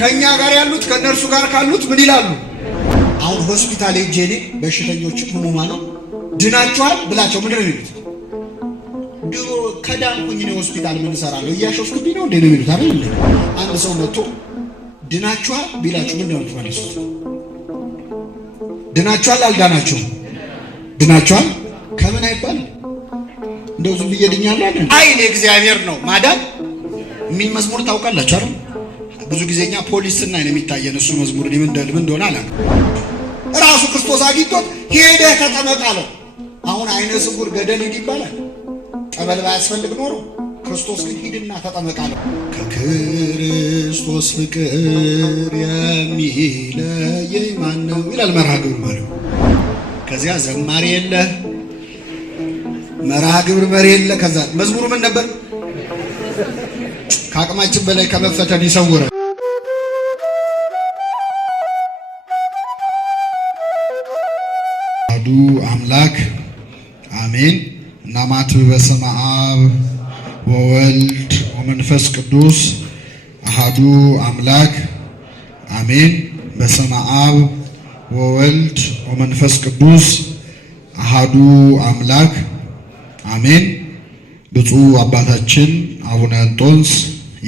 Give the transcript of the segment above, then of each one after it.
ከኛ ጋር ያሉት ከነርሱ ጋር ካሉት ምን ይላሉ? አሁን ሆስፒታል ሄጄ እኔ በሽተኞች ህሙማን ድናቸዋል ብላቸው ምንድን ነው የሚሉት? ድሮ ከዳንኩኝ ነው ሆስፒታል ምን እሰራለሁ እያሾፍኩብኝ ነው እንዴ ነው የሚሉት አይደል? አንድ ሰው መጥቶ ድናቸዋል ቢላችሁ ምንድን ነው የምትመልሱት? ድናቸዋል አልዳናቸውም? ድናቸዋል ከምን አይባል እንደው ዝም ብዬ ድኛለሁ አይደል? አይኔ እግዚአብሔር ነው ማዳን የሚል መዝሙር ታውቃላችሁ አይደል? ብዙ ጊዜኛ ፖሊስና ነው የሚታየን እሱ መዝሙር ምን እንደሆነ አላውቅም። ራሱ ክርስቶስ አግኝቶት ሄደህ ተጠመቅ አለው። አሁን አይነ ስውር ገደል ሂድ ይባላል? ጠበል ባያስፈልግ ኖሮ ክርስቶስ ግን ሂድና ተጠመቅ አለው። ከክርስቶስ ፍቅር የሚለየኝ ማን ነው ይላል መርሃ ግብር መሪው። ከዚያ ዘማሪ የለ መርሃ ግብር መሪ የለ። ከዛ መዝሙሩ ምን ነበር? ከአቅማችን በላይ ከመፈተን ይሰውረ አሐዱ አምላክ አሜን። እናማት በስመ አብ ወወልድ ወመንፈስ ቅዱስ አሐዱ አምላክ አሜን። በስመ አብ ወወልድ ወመንፈስ ቅዱስ አሐዱ አምላክ አሜን። ብፁዕ አባታችን አቡነ እንጦንስ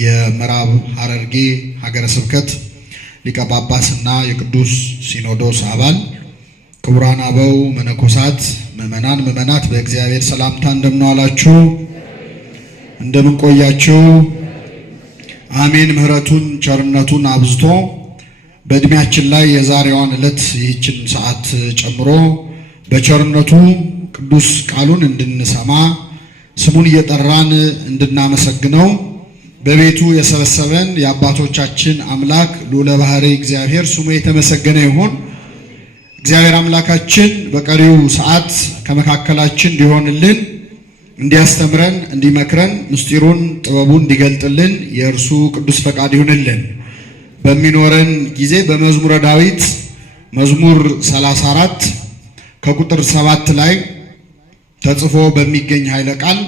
የምዕራብ ሐረርጌ ሀገረ ስብከት ሊቀ ጳጳስና የቅዱስ ሲኖዶስ አባል፣ ክቡራን አበው መነኮሳት፣ ምዕመናን፣ ምዕመናት በእግዚአብሔር ሰላምታ እንደምን ዋላችሁ? እንደምን ቆያችሁ? አሜን። ምሕረቱን ቸርነቱን አብዝቶ በእድሜያችን ላይ የዛሬዋን ዕለት ይህችን ሰዓት ጨምሮ በቸርነቱ ቅዱስ ቃሉን እንድንሰማ ስሙን እየጠራን እንድናመሰግነው በቤቱ የሰበሰበን የአባቶቻችን አምላክ ልዑለ ባሕርይ እግዚአብሔር ስሙ የተመሰገነ ይሁን። እግዚአብሔር አምላካችን በቀሪው ሰዓት ከመካከላችን እንዲሆንልን፣ እንዲያስተምረን፣ እንዲመክረን፣ ምስጢሩን ጥበቡን እንዲገልጥልን የእርሱ ቅዱስ ፈቃድ ይሁንልን። በሚኖረን ጊዜ በመዝሙረ ዳዊት መዝሙር 34 ከቁጥር 7 ላይ ተጽፎ በሚገኝ ኃይለ ቃል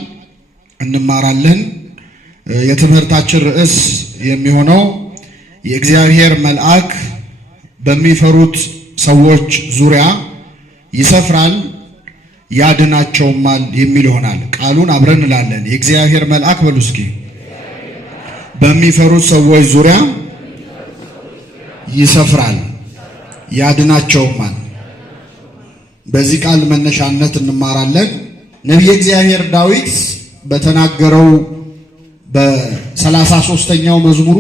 እንማራለን። የትምህርታችን ርዕስ የሚሆነው የእግዚአብሔር መልአክ በሚፈሩት ሰዎች ዙሪያ ይሰፍራል ያድናቸውማል የሚል ይሆናል። ቃሉን አብረን እንላለን። የእግዚአብሔር መልአክ በሉ እስኪ በሚፈሩት ሰዎች ዙሪያ ይሰፍራል ያድናቸውማል። በዚህ ቃል መነሻነት እንማራለን። ነቢየ እግዚአብሔር ዳዊት በተናገረው በ33ኛው መዝሙሩ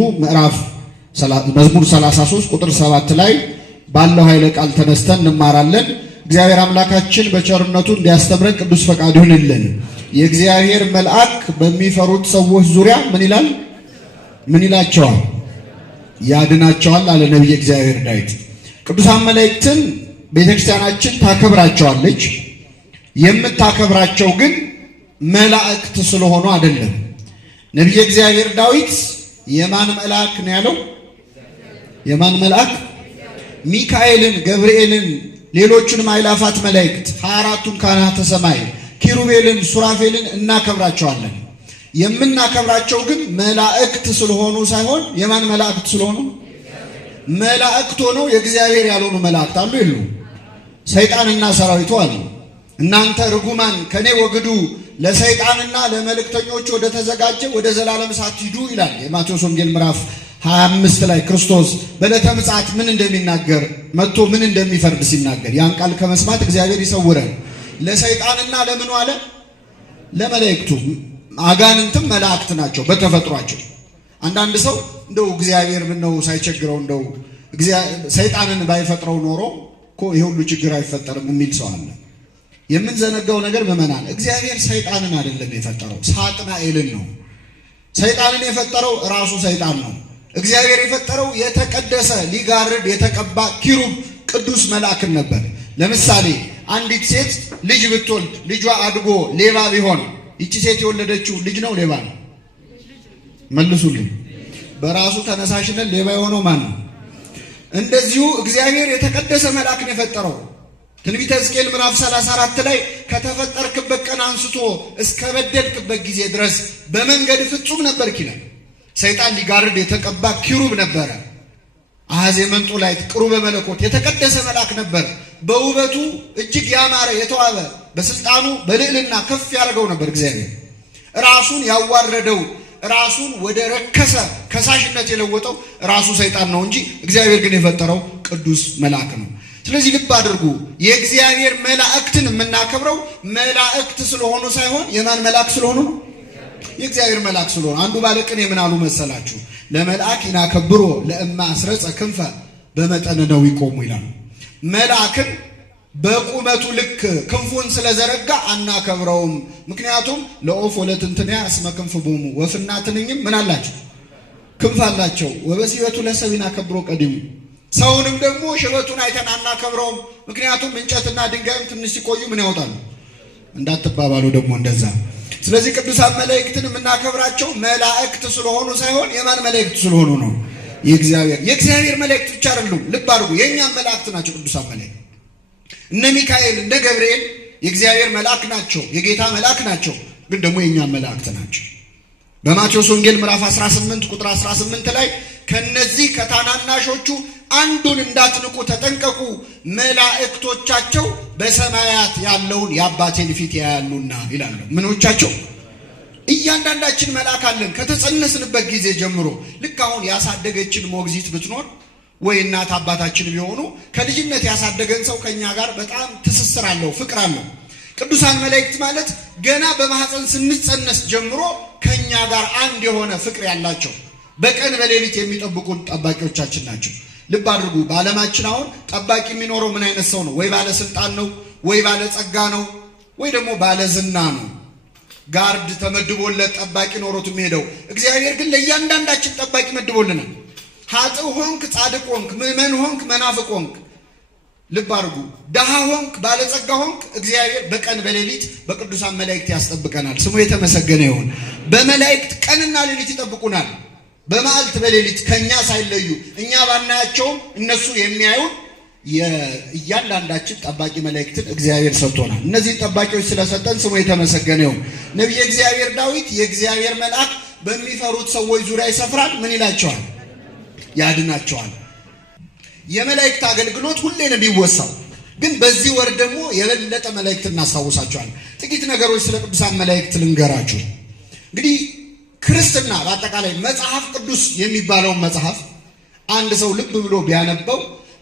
መዝሙር 33 ቁጥር 7 ላይ ባለው ኃይለ ቃል ተነስተን እንማራለን። እግዚአብሔር አምላካችን በቸርነቱ እንዲያስተምረን ቅዱስ ፈቃዱ ይሁንልን። የእግዚአብሔር መልአክ በሚፈሩት ሰዎች ዙሪያ ምን ይላል? ምን ይላቸዋል? ያድናቸዋል አለ ነቢየ እግዚአብሔር ዳዊት። ቅዱሳን መላእክትን ቤተክርስቲያናችን ታከብራቸዋለች። የምታከብራቸው ግን መላእክት ስለሆኑ አይደለም። ነቢየ እግዚአብሔር ዳዊት የማን መልአክ ነው ያለው? የማን መልአክ? ሚካኤልን፣ ገብርኤልን፣ ሌሎቹንም አእላፋት መላእክት 24ቱን ካህናተ ሰማይ ኪሩቤልን፣ ሱራፌልን እናከብራቸዋለን። የምናከብራቸው ግን መላእክት ስለሆኑ ሳይሆን የማን መላእክት ስለሆኑ? መላእክት ሆነው የእግዚአብሔር ያልሆኑ መላእክት አሉ የሉ? ሰይጣንና ሰራዊቱ አሉ። እናንተ ርጉማን ከኔ ወግዱ ለሰይጣንና ለመልእክተኞች ወደ ተዘጋጀ ወደ ዘላለም እሳት ሂዱ ይላል የማቴዎስ ወንጌል ምዕራፍ 25 ላይ ክርስቶስ በዕለተ ምጽአት ምን እንደሚናገር መጥቶ ምን እንደሚፈርድ ሲናገር ያን ቃል ከመስማት እግዚአብሔር ይሰውረን። ለሰይጣንና ለምኑ አለ? ለመላእክቱ። አጋንንትም መላእክት ናቸው በተፈጥሯቸው። አንዳንድ ሰው እንደው እግዚአብሔር ምነው ሳይቸግረው እንደው ሰይጣንን ባይፈጥረው ኖሮ እኮ ይሄ ሁሉ ችግር አይፈጠርም የሚል ሰው አለ። የምንዘነጋው ነገር ምዕመናን፣ እግዚአብሔር ሰይጣንን አይደለም የፈጠረው፣ ሳጥናኤልን ነው። ሰይጣንን የፈጠረው ራሱ ሰይጣን ነው። እግዚአብሔር የፈጠረው የተቀደሰ ሊጋርድ የተቀባ ኪሩብ ቅዱስ መልአክን ነበር። ለምሳሌ አንዲት ሴት ልጅ ብትወልድ ልጇ አድጎ ሌባ ቢሆን ይቺ ሴት የወለደችው ልጅ ነው ሌባ ነው? መልሱልኝ። በራሱ ተነሳሽነት ሌባ የሆነው ማን ነው? እንደዚሁ እግዚአብሔር የተቀደሰ መልአክን የፈጠረው ትንቢተ ሕዝቅኤል ምዕራፍ 34 ላይ ከተፈጠርክበት ቀን አንስቶ እስከ በደልክበት ጊዜ ድረስ በመንገድ ፍጹም ነበርክ ይላል። ሰይጣን ሊጋርድ የተቀባ ኪሩብ ነበረ። አሐዜ መንጦላዕት ቅሩበ መለኮት የተቀደሰ መልአክ ነበር። በውበቱ እጅግ ያማረ የተዋበ በስልጣኑ በልዕልና ከፍ ያደረገው ነበር። እግዚአብሔር ራሱን ያዋረደው ራሱን ወደ ረከሰ ከሳሽነት የለወጠው ራሱ ሰይጣን ነው እንጂ እግዚአብሔር ግን የፈጠረው ቅዱስ መልአክ ነው። ስለዚህ ልብ አድርጉ፣ የእግዚአብሔር መላእክትን የምናከብረው መላእክት ስለሆኑ ሳይሆን የማን መልአክ ስለሆኑ ነው? የእግዚአብሔር መልአክ ስለሆኑ። አንዱ ባለቅኔ ምን አሉ መሰላችሁ? ለመልአክ ይናከብሮ ለእማ አስረጸ ክንፈ በመጠን ነው ይቆሙ ይላሉ። መልአክን በቁመቱ ልክ ክንፉን ስለዘረጋ አናከብረውም። ምክንያቱም ለኦፍ ወለትንትንያ እስመ ክንፍ ቦሙ ወፍና ትንኝም ምን አላቸው? ክንፍ አላቸው። ወበሲበቱ ለሰብ ይናከብሮ ቀዲሙ ሰውንም ደግሞ ሽበቱን አይተን አናከብረውም። ምክንያቱም እንጨትና ድንጋይም ትንሽ ሲቆዩ ምን ያወጣሉ? እንዳትባባሉ ደግሞ እንደዛ። ስለዚህ ቅዱሳን መላእክትን የምናከብራቸው መላእክት ስለሆኑ ሳይሆን የማን መላእክት ስለሆኑ ነው? የእግዚአብሔር መላእክት ብቻ አይደሉም። ልብ አድርጉ፣ የእኛም መላእክት ናቸው ቅዱሳን መላእክት። እነ ሚካኤል እነ ገብርኤል የእግዚአብሔር መልአክ ናቸው፣ የጌታ መልአክ ናቸው። ግን ደግሞ የእኛም መላእክት ናቸው። በማቴዎስ ወንጌል ምዕራፍ 18 ቁጥር 18 ላይ ከነዚህ ከታናናሾቹ አንዱን እንዳትንቁ ተጠንቀቁ፣ መላእክቶቻቸው በሰማያት ያለውን የአባቴን ፊት ያያሉና ይላሉ። ምኖቻቸው? እያንዳንዳችን መልአክ አለን። ከተጸነስንበት ጊዜ ጀምሮ ልክ አሁን ያሳደገችን ሞግዚት ብትኖር ወይ እናት አባታችን ቢሆኑ ከልጅነት ያሳደገን ሰው ከኛ ጋር በጣም ትስስር አለው፣ ፍቅር አለው። ቅዱሳን መላእክት ማለት ገና በማህፀን ስንጸነስ ጀምሮ ከኛ ጋር አንድ የሆነ ፍቅር ያላቸው በቀን በሌሊት የሚጠብቁን ጠባቂዎቻችን ናቸው። ልብ አድርጉ፣ በዓለማችን አሁን ጠባቂ የሚኖረው ምን አይነት ሰው ነው? ወይ ባለስልጣን ነው፣ ወይ ባለጸጋ ነው፣ ወይ ደግሞ ባለዝና ነው። ጋርድ ተመድቦለት ጠባቂ ኖሮት የሚሄደው። እግዚአብሔር ግን ለእያንዳንዳችን ጠባቂ መድቦልናል። ኃጥእ ሆንክ ጻድቅ ሆንክ፣ ምዕመን ሆንክ መናፍቅ ሆንክ፣ ልብ አድርጉ፣ ደሃ ሆንክ ባለጸጋ ሆንክ፣ እግዚአብሔር በቀን በሌሊት በቅዱሳን መላእክት ያስጠብቀናል። ስሙ የተመሰገነ ይሁን። በመላእክት ቀንና ሌሊት ይጠብቁናል። በመዓልት በሌሊት ከኛ ሳይለዩ እኛ ባናያቸውም እነሱ የሚያዩን እያንዳንዳችን ጠባቂ መላእክትን እግዚአብሔር ሰጥቶናል። እነዚህን ጠባቂዎች ስለሰጠን ስሙ የተመሰገነ ይሁን። ነቢየ እግዚአብሔር ዳዊት የእግዚአብሔር መልአክ በሚፈሩት ሰዎች ዙሪያ ይሰፍራል። ምን ይላቸዋል? ያድናቸዋል። የመላእክት አገልግሎት ሁሌ ነው የሚወሳው። ግን በዚህ ወር ደግሞ የበለጠ መላእክት እናስታውሳቸዋል። ጥቂት ነገሮች ስለ ቅዱሳን መላእክት ልንገራችሁ። እንግዲህ ክርስትና በአጠቃላይ መጽሐፍ ቅዱስ የሚባለውን መጽሐፍ አንድ ሰው ልብ ብሎ ቢያነበው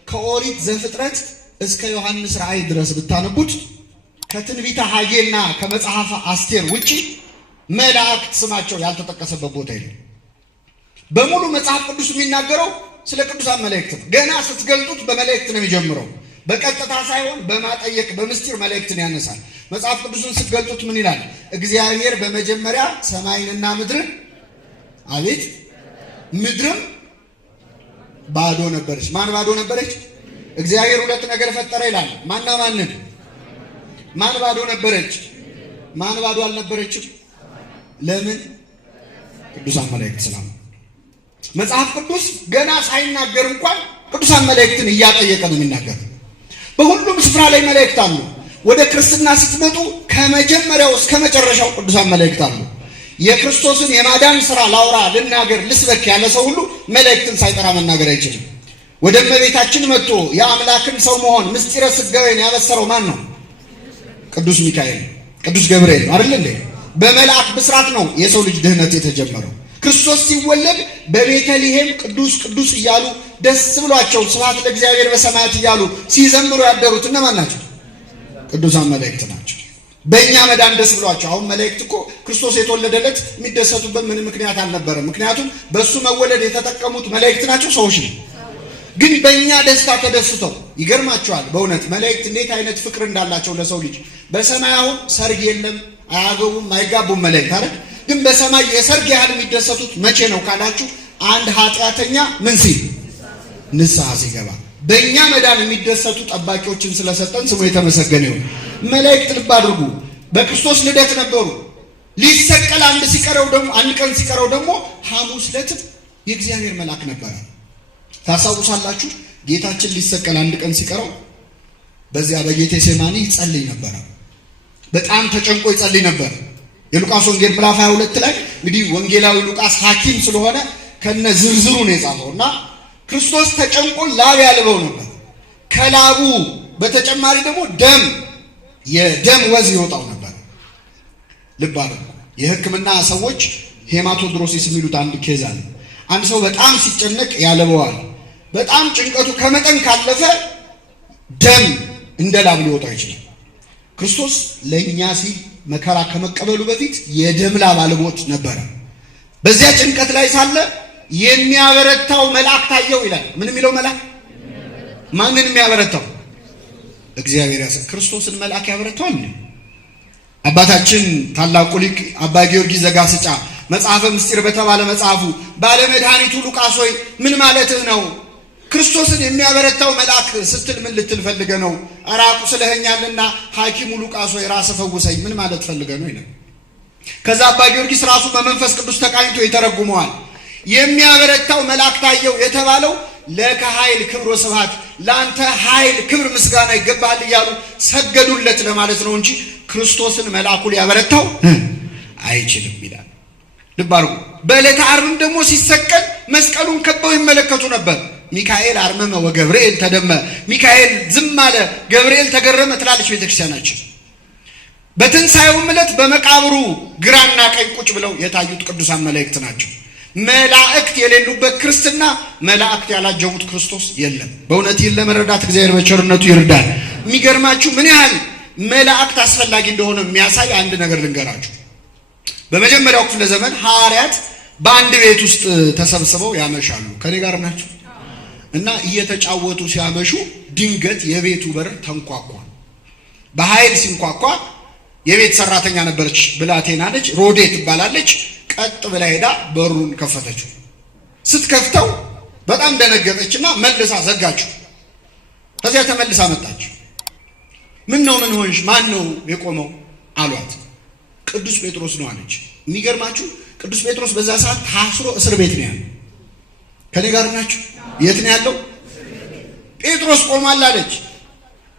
ከኦሪት ዘፍጥረት እስከ ዮሐንስ ራእይ ድረስ ብታነቡት ከትንቢተ ሐጌና ከመጽሐፈ አስቴር ውጪ መላእክት ስማቸው ያልተጠቀሰበት ቦታ የለም። በሙሉ መጽሐፍ ቅዱስ የሚናገረው ስለ ቅዱሳን መላእክት ነው። ገና ስትገልጡት በመላእክት ነው የሚጀምረው። በቀጥታ ሳይሆን በማጠየቅ በምስጢር መላእክትን ያነሳል። መጽሐፍ ቅዱስን ስትገልጡት ምን ይላል? እግዚአብሔር በመጀመሪያ ሰማይንና ምድርን፣ አቤት ምድርም ባዶ ነበረች። ማን ባዶ ነበረች? እግዚአብሔር ሁለት ነገር ፈጠረ ይላል። ማና ማንን? ማን ባዶ ነበረች? ማን ባዶ አልነበረችም? ለምን? ቅዱሳን መላእክት ስላሉ። መጽሐፍ ቅዱስ ገና ሳይናገር እንኳን ቅዱሳን መላእክትን እያጠየቀ ነው የሚናገር። በሁሉም ስፍራ ላይ መላእክት አሉ። ወደ ክርስትና ስትመጡ ከመጀመሪያው እስከ መጨረሻው ቅዱሳን መላእክት አሉ። የክርስቶስን የማዳን ሥራ ላውራ፣ ልናገር፣ ልስበክ ያለ ሰው ሁሉ መላእክትን ሳይጠራ መናገር አይችልም። ወደ እመቤታችን መጥቶ የአምላክን ሰው መሆን ምስጢረ ሥጋዌን ያበሰረው ማን ነው? ቅዱስ ሚካኤል፣ ቅዱስ ገብርኤል ነው አይደል እንዴ? በመልአክ ብስራት ነው የሰው ልጅ ድህነት የተጀመረው። ክርስቶስ ሲወለድ በቤተልሔም ቅዱስ ቅዱስ እያሉ ደስ ብሏቸው ስብሐት ለእግዚአብሔር በሰማያት እያሉ ሲዘምሩ ያደሩት እነማን ናቸው? ቅዱሳን መላእክት ናቸው። በእኛ መዳን ደስ ብሏቸው። አሁን መላእክት እኮ ክርስቶስ የተወለደለት የሚደሰቱበት ምንም ምክንያት አልነበረም። ምክንያቱም በእሱ መወለድ የተጠቀሙት መላእክት ናቸው፣ ሰዎች ነው። ግን በእኛ ደስታ ተደስተው ይገርማቸዋል። በእውነት መላእክት እንዴት አይነት ፍቅር እንዳላቸው ለሰው ልጅ። በሰማይ አሁን ሰርግ የለም፣ አያገቡም፣ አይጋቡም መላእክት አይደል? ግን በሰማይ የሰርግ ያህል የሚደሰቱት መቼ ነው ካላችሁ፣ አንድ ኃጢአተኛ ምን ሲል? ንስሐ ሲገባ። በእኛ መዳን የሚደሰቱ ጠባቂዎችን ስለሰጠን ስሙ የተመሰገነ ይሁን። መላእክት ልብ አድርጉ፣ በክርስቶስ ልደት ነበሩ። ሊሰቀል አንድ ቀን ሲቀረው ደግሞ ሐሙስ ዕለት የእግዚአብሔር መልአክ ነበረ። ታስታውሳላችሁ? ጌታችን ሊሰቀል አንድ ቀን ሲቀረው በዚያ በጌቴሴማኒ ይጸልይ ነበረ። በጣም ተጨንቆ ይጸልይ ነበር። የሉቃስ ወንጌል ምዕራፍ 22 ላይ እንግዲህ ወንጌላዊ ሉቃስ ሐኪም ስለሆነ ከነ ዝርዝሩ ነው የጻፈው እና ክርስቶስ ተጨንቆ ላብ ያልበው ነበር። ከላቡ በተጨማሪ ደግሞ የደም ወዝ ይወጣው ነበር። ልብ አድርጉ። የሕክምና ሰዎች ሄማቶድሮሲስ የሚሉት አንድ ኬዝ አለ። አንድ ሰው በጣም ሲጨነቅ ያለበዋል። በጣም ጭንቀቱ ከመጠን ካለፈ ደም እንደ ላብ ሊወጣው ይችላል። ክርስቶስ ለእኛ ሲል መከራ ከመቀበሉ በፊት የደም ላብ አልቦት ነበረ። በዚያ ጭንቀት ላይ ሳለ የሚያበረታው መልአክ ታየው ይላል። ምን የሚለው መልአክ? ማንን የሚያበረታው? እግዚአብሔር ክርስቶስን መልአክ ያበረታዋል። አባታችን ታላቁ ሊቅ አባ ጊዮርጊስ ዘጋስጫ መጽሐፈ ምስጢር በተባለ መጽሐፉ ባለመድኃኒቱ ሉቃስ ሆይ ምን ማለትህ ነው? ክርስቶስን የሚያበረታው መልአክ ስትል ምን ልትል ፈልገ ነው? አራቁ ስለኸኛልና ሐኪሙ ሉቃስ ሆይ ራስህ ፈውሰኝ ምን ማለት ፈልገ ነው ይላል። ከዛ አባ ጊዮርጊስ ራሱ በመንፈስ ቅዱስ ተቃኝቶ ይተረጉመዋል። የሚያበረታው መልአክ ታየው የተባለው ለከ ኃይል ክብር ወስብሐት፣ ለአንተ ኃይል ክብር ምስጋና ይገባሃል እያሉ ሰገዱለት ለማለት ነው እንጂ ክርስቶስን መልአኩ ሊያበረታው አይችልም ይላል። ልብ አድርጉ። በዕለተ ዓርብም ደግሞ ሲሰቀል መስቀሉን ከበው ይመለከቱ ነበር። ሚካኤል አርመመ ወገብርኤል ተደመ፣ ሚካኤል ዝም አለ ገብርኤል ተገረመ ትላለች ቤተክርስቲያናችን። በትንሣኤውም ዕለት በመቃብሩ ግራና ቀኝ ቁጭ ብለው የታዩት ቅዱሳን መላእክት ናቸው። መላእክት የሌሉበት ክርስትና፣ መላእክት ያላጀቡት ክርስቶስ የለም። በእውነት ይህን ለመረዳት እግዚአብሔር በቸርነቱ ይርዳል። የሚገርማችሁ ምን ያህል መላእክት አስፈላጊ እንደሆነ የሚያሳይ አንድ ነገር ልንገራችሁ። በመጀመሪያው ክፍለ ዘመን ሐዋርያት በአንድ ቤት ውስጥ ተሰብስበው ያመሻሉ። ከኔ ጋር ናቸው? እና እየተጫወቱ ሲያመሹ ድንገት የቤቱ በር ተንኳኳ። በኃይል ሲንኳኳ የቤት ሰራተኛ ነበረች፣ ብላቴና ነች፣ ሮዴ ትባላለች። ቀጥ ብላ ሄዳ በሩን ከፈተችው። ስትከፍተው በጣም ደነገጠችና መልሳ ዘጋችው። ከዚያ ተመልሳ መጣች። ምን ነው ምን ሆንሽ? ማን ነው የቆመው አሏት። ቅዱስ ጴጥሮስ ነው አለች። የሚገርማችሁ ቅዱስ ጴጥሮስ በዛ ሰዓት ታስሮ እስር ቤት ነው ያለው። ከኔ ጋር ናችሁ? የት ነው ያለው? ጴጥሮስ ቆሟል አለች።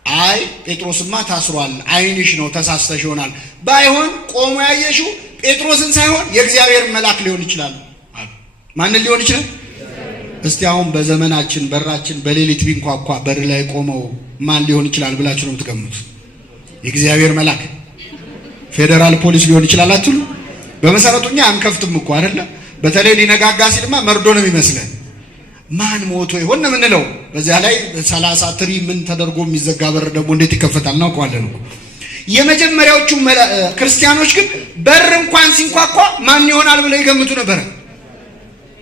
አይ ጴጥሮስማ ታስሯል፣ ዓይንሽ ነው ተሳስተሽ ይሆናል። ባይሆን ቆሞ ያየሽው ጴጥሮስን ሳይሆን የእግዚአብሔር መልአክ ሊሆን ይችላል አሉ። ማንን ሊሆን ይችላል? እስቲ አሁን በዘመናችን በራችን በሌሊት ቢንኳኳ በር ላይ ቆመው ማን ሊሆን ይችላል ብላችሁ ነው የምትገምቱት? የእግዚአብሔር መልአክ፣ ፌዴራል ፖሊስ ሊሆን ይችላል አትሉ? በመሰረቱ እኛ አንከፍትም እኮ አይደለ? በተለይ ሊነጋጋ ሲልማ መርዶ ነው የሚመስለን። ማን ሞቶ ይሆን ነው የምንለው። በዚያ ላይ 30 ትሪ ምን ተደርጎ የሚዘጋ በር ደግሞ እንዴት ይከፈታል እናውቀዋለን እኮ። የመጀመሪያዎቹ ክርስቲያኖች ግን በር እንኳን ሲንኳኳ ማን ይሆናል ብለው ይገምቱ ነበር።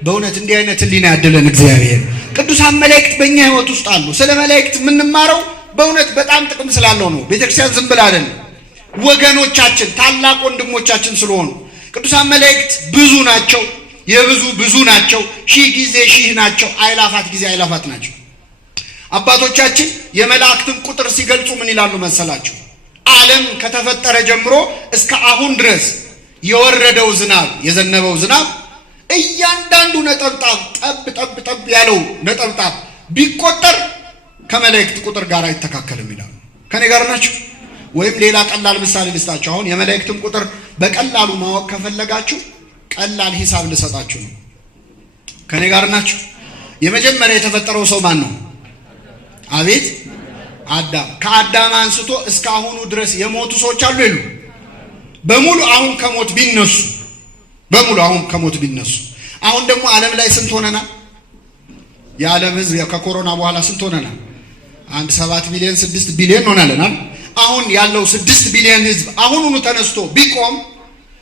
በእውነት እንዲህ አይነት ሕሊና ያደለን እግዚአብሔር። ቅዱሳን መላእክት በእኛ ሕይወት ውስጥ አሉ። ስለ መላእክት የምንማረው በእውነት በጣም ጥቅም ስላለው ነው። ቤተክርስቲያን ዝም ብላ አይደለም። ወገኖቻችን፣ ታላቅ ወንድሞቻችን ስለሆኑ ቅዱሳን መላእክት ብዙ ናቸው። የብዙ ብዙ ናቸው። ሺህ ጊዜ ሺህ ናቸው። አይላፋት ጊዜ አይላፋት ናቸው። አባቶቻችን የመላእክትን ቁጥር ሲገልጹ ምን ይላሉ መሰላችሁ? ዓለም ከተፈጠረ ጀምሮ እስከ አሁን ድረስ የወረደው ዝናብ፣ የዘነበው ዝናብ እያንዳንዱ ነጠብጣብ ጠብ ጠብ ጠብ ያለው ነጠብጣብ ቢቆጠር ከመላእክት ቁጥር ጋር አይተካከልም ይላሉ። ከኔ ጋር ናችሁ? ወይም ሌላ ቀላል ምሳሌ ልስጣችሁ። አሁን የመላእክትን ቁጥር በቀላሉ ማወቅ ከፈለጋችሁ ቀላል ሂሳብ ልሰጣችሁ ነው። ከኔ ጋር ናችሁ? የመጀመሪያ የተፈጠረው ሰው ማን ነው? አቤት አዳም። ከአዳም አንስቶ እስከ አሁኑ ድረስ የሞቱ ሰዎች አሉ የሉ? በሙሉ አሁን ከሞት ቢነሱ አሁን ደግሞ ዓለም ላይ ስንት ሆነናል? የዓለም ሕዝብ ከኮሮና በኋላ ስንት ሆነናል? 7 ቢሊዮን 6 ቢሊዮን ሆናለናል። አሁን ያለው 6 ቢሊዮን ሕዝብ አሁኑኑ ተነስቶ ቢቆም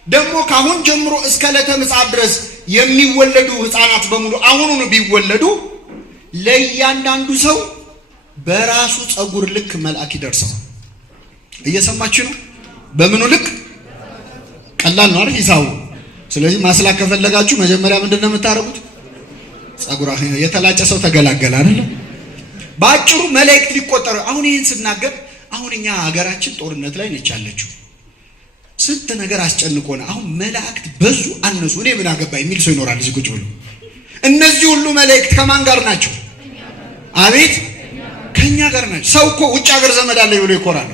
ደግሞ ካሁን ጀምሮ እስከ ዕለተ ምጽአት ድረስ የሚወለዱ ሕፃናት በሙሉ አሁኑኑ ቢወለዱ ለእያንዳንዱ ሰው በራሱ ጸጉር ልክ መልአክ ይደርሰዋል። እየሰማችሁ ነው? በምኑ ልክ? ቀላል ነው አይደል ሂሳቡ? ስለዚህ ማስላክ ከፈለጋችሁ መጀመሪያ ምንድነው የምታረጉት? ጸጉር የተላጨ ሰው ተገላገለ አይደል? ባጭሩ መላእክት ሊቆጠሩ። አሁን ይህን ስናገር አሁን እኛ ሀገራችን ጦርነት ላይ ነች ያለችው። ስንት ነገር አስጨንቆና አሁን መላእክት በዙ አነሱ እኔ ምን አገባኝ የሚል ሰው ይኖራል እዚህ ቁጭ ብሎ። እነዚህ ሁሉ መላእክት ከማን ጋር ናቸው? አቤት ከኛ ጋር ናቸው። ሰው እኮ ውጭ ሀገር ዘመድ አለ ብሎ ይኮራል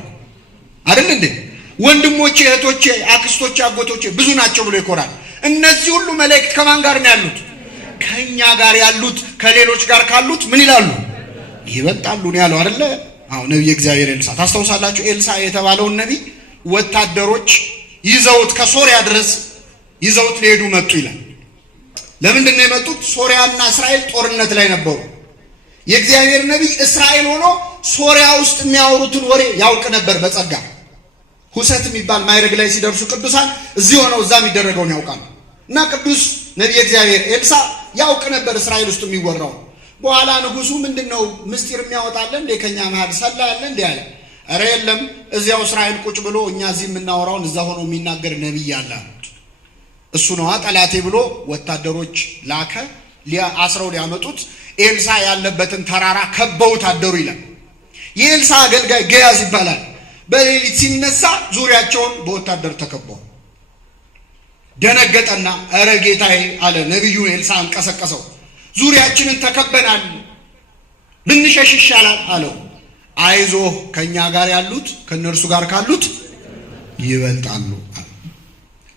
አይደል እንዴ? ወንድሞቼ፣ እህቶቼ፣ አክስቶቼ፣ አጎቶቼ ብዙ ናቸው ብሎ ይኮራል። እነዚህ ሁሉ መላእክት ከማን ጋር ነው ያሉት? ከኛ ጋር ያሉት ከሌሎች ጋር ካሉት ምን ይላሉ? ይበልጣሉ ነው ያለው አይደለ? አሁን ነብይ እግዚአብሔር ኤልሳ ታስታውሳላችሁ? ኤልሳ የተባለውን ነብይ ወታደሮች ይዘውት ከሶሪያ ድረስ ይዘውት ሊሄዱ መጡ ይላል። ለምንድን ነው የመጡት? ሶሪያና እስራኤል ጦርነት ላይ ነበሩ። የእግዚአብሔር ነብይ እስራኤል ሆኖ ሶሪያ ውስጥ የሚያወሩትን ወሬ ያውቅ ነበር በጸጋ። ሁሰት የሚባል ማይረግ ላይ ሲደርሱ ቅዱሳን እዚህ ሆነው እዛ የሚደረገውን ያውቃሉ። እና ቅዱስ ነብይ እግዚአብሔር ኤልሳ ያውቅ ነበር እስራኤል ውስጥ የሚወራው። በኋላ ንጉሱ ምንድነው ምስጢር የሚያወጣለ እንደ ከኛ መሃል ሰላ ያለ እንደ ያለ፣ ኧረ የለም እዚያው እስራኤል ቁጭ ብሎ እኛ እዚህ የምናወራውን እዛ ሆኖ የሚናገር ነብይ አለ። እሱ ነው ጠላቴ ብሎ ወታደሮች ላከ። አስረው ሊያመጡት ኤልሳ ያለበትን ተራራ ከበውት አደሩ ይላል። የኤልሳ አገልጋይ ገያዝ ይባላል። በሌሊት ሲነሳ ዙሪያቸውን በወታደር ተከበው ደነገጠና ኧረ ጌታዬ አለ። ነብዩን ኤልሳ አንቀሰቀሰው። ዙሪያችንን ተከበናል፣ ብንሸሽ ይሻላል አለው። አይዞህ ከኛ ጋር ያሉት ከነርሱ ጋር ካሉት ይበልጣሉ።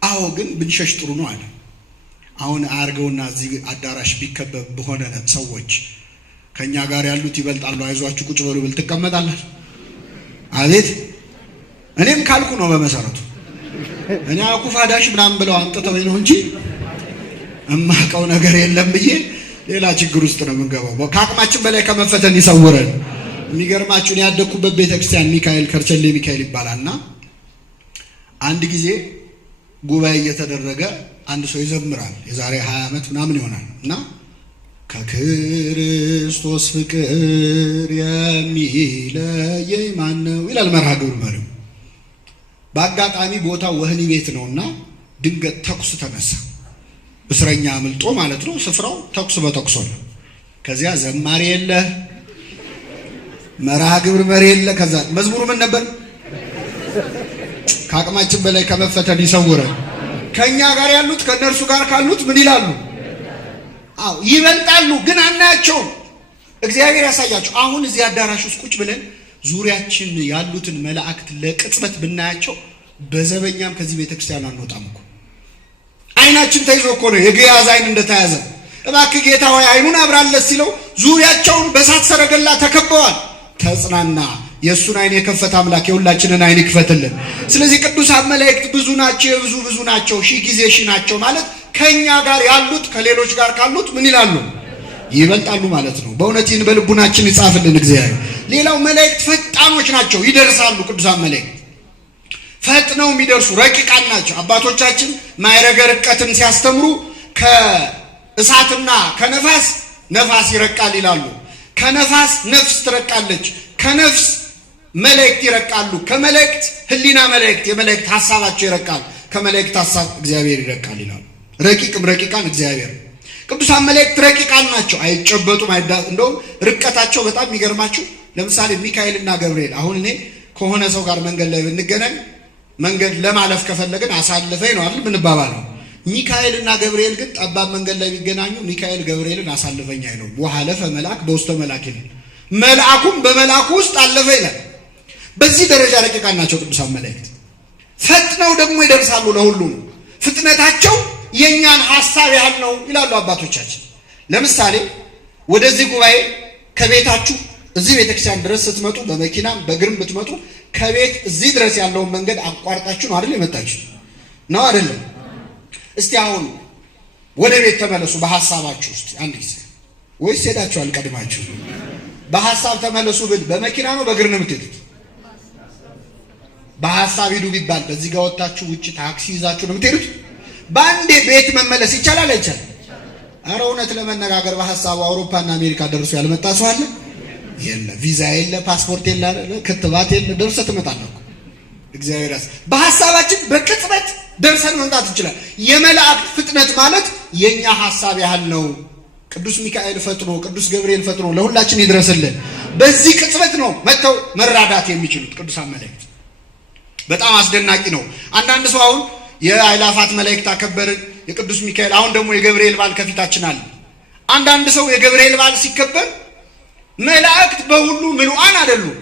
አዎ ግን ብንሸሽ ጥሩ ነው አለ። አሁን አርገውና እዚህ አዳራሽ ቢከበብ በሆነ ሰዎች ከኛ ጋር ያሉት ይበልጣሉ አይዟችሁ ቁጭ በሉ ብል ትቀመጣለህ? አቤት እኔም ካልኩ ነው በመሰረቱ እኔ አኩፋዳሽ ምናምን ብለው አንጥተው ነው እንጂ እማቀው ነገር የለም ብዬ ሌላ ችግር ውስጥ ነው የምንገባው። ከአቅማችን በላይ ከመፈተን ይሰውረን። የሚገርማችሁ ነው ያደኩበት ቤተክርስቲያን ሚካኤል ከርቸሌ ሚካኤል ይባላልና አንድ ጊዜ ጉባኤ እየተደረገ አንድ ሰው ይዘምራል። የዛሬ 20 ዓመት ምናምን ይሆናል እና ከክርስቶስ ፍቅር የሚለየኝ ማን ነው ይላል መርሃ ግብር መሪው። በአጋጣሚ ቦታው ወህኒ ቤት ነውና ድንገት ተኩስ ተነሳ። እስረኛ አምልጦ ማለት ነው። ስፍራው ተኩስ በተኩስ ነው። ከዚያ ዘማሪ የለ፣ መርሃ ግብር መሪ የለ። ከዛ መዝሙሩ ምን ነበር? ከአቅማችን በላይ ከመፈተን ይሰውረን። ከኛ ጋር ያሉት ከነርሱ ጋር ካሉት ምን ይላሉ? አዎ ይበልጣሉ፣ ግን አናያቸውም። እግዚአብሔር ያሳያቸው። አሁን እዚህ አዳራሽ ውስጥ ቁጭ ብለን ዙሪያችን ያሉትን መላእክት ለቅጽበት ብናያቸው በዘበኛም ከዚህ ቤተክርስቲያን አንወጣም እኮ። አይናችን ተይዞ እኮ ነው የገያዝ አይን እንደተያዘ። እባክህ ጌታ ሆይ አይኑን አብራለት ሲለው ዙሪያቸውን በሳት ሰረገላ ተከበዋል። ተጽናና። የእሱን አይን የከፈተ አምላክ የሁላችንን አይን ይክፈትልን። ስለዚህ ቅዱሳን መላእክት ብዙ ናቸው፣ ብዙ ናቸው፣ ሺህ ጊዜ ሺህ ናቸው ማለት ከኛ ጋር ያሉት ከሌሎች ጋር ካሉት ምን ይላሉ? ይበልጣሉ ማለት ነው። በእውነት ይህን በልቡናችን ይጻፍልን እግዚአብሔር። ሌላው መላእክት ፈጣኖች ናቸው፣ ይደርሳሉ። ቅዱሳን መላእክት ፈጥነው የሚደርሱ ረቂቃን ናቸው። አባቶቻችን ማዕረገ ርቀትን ሲያስተምሩ ከእሳትና ከነፋስ ነፋስ ይረቃል ይላሉ። ከነፋስ ነፍስ ትረቃለች፣ ከነፍስ መላእክት ይረቃሉ፣ ከመላእክት ህሊና መላእክት የመላእክት ሐሳባቸው ይረቃል፣ ከመላእክት ሐሳብ እግዚአብሔር ይረቃል ይላሉ። ረቂቅም ረቂቃን እግዚአብሔር። ቅዱሳን መላእክት ረቂቃን ናቸው፣ አይጨበጡም፣ እንደውም ርቀታቸው በጣም የሚገርማችሁ። ለምሳሌ ሚካኤልና ገብርኤል አሁን እኔ ከሆነ ሰው ጋር መንገድ ላይ ብንገናኝ መንገድ ለማለፍ ከፈለግን አሳልፈኝ ነው አይደል ምንባባለው። ሚካኤልና ገብርኤል ግን ጠባብ መንገድ ላይ ቢገናኙ ሚካኤል ገብርኤልን አሳልፈኝ አይለውም። ወሐለፈ መልአክ በውስተ መልአክ ይላል። መልአኩም በመልአኩ ውስጥ አለፈ ይላል። በዚህ ደረጃ ረቂቃን ናቸው ቅዱሳን መላእክት። ፈጥነው ደግሞ ይደርሳሉ ለሁሉም። ፍጥነታቸው የኛን ሐሳብ ያህል ነው ይላሉ አባቶቻችን። ለምሳሌ ወደዚህ ጉባኤ ከቤታችሁ እዚህ ቤተክርስቲያን ድረስ ስትመጡ በመኪናም በእግርም ብትመጡ ከቤት እዚህ ድረስ ያለውን መንገድ አቋርጣችሁ ነው አይደል የመጣችሁት? ነው አይደለም? እስቲ አሁን ወደ ቤት ተመለሱ በሐሳባችሁ ውስጥ አንድ ጊዜ። ወይስ ሄዳችኋል ቀድማችሁ? በሐሳብ ተመለሱ ብል በመኪና ነው በእግር ነው የምትሄዱት? በሐሳብ ሂዱ ቢባል በዚህ ጋር ወጣችሁ ውጭ ታክሲ ይዛችሁ ነው የምትሄዱት? በአንዴ ቤት መመለስ ይቻላል አይቻልም? ኧረ እውነት ለመነጋገር በሐሳቡ አውሮፓና አሜሪካ ደርሶ ያልመጣ ሰው አለ? የለ። ቪዛ የለ፣ ፓስፖርት የለ፣ ክትባት የለ፣ ደርሰህ ትመጣለህ እኮ። እግዚአብሔር በሐሳባችን በቅጽበት ደርሰን መምጣት እንችላለን። የመላእክት ፍጥነት ማለት የኛ ሐሳብ ያህል ነው። ቅዱስ ሚካኤል ፈጥኖ ቅዱስ ገብርኤል ፈጥኖ ለሁላችን ይድረስልን። በዚህ ቅጽበት ነው መጥተው መራዳት የሚችሉት ቅዱሳን መላእክት። በጣም አስደናቂ ነው። አንዳንድ ሰው አሁን የአእላፋት መላእክት አከበርን የቅዱስ ሚካኤል፣ አሁን ደግሞ የገብርኤል በዓል ከፊታችን አለ። አንዳንድ ሰው የገብርኤል በዓል ሲከበር መላእክት በሁሉ ምሉዓን አይደሉም።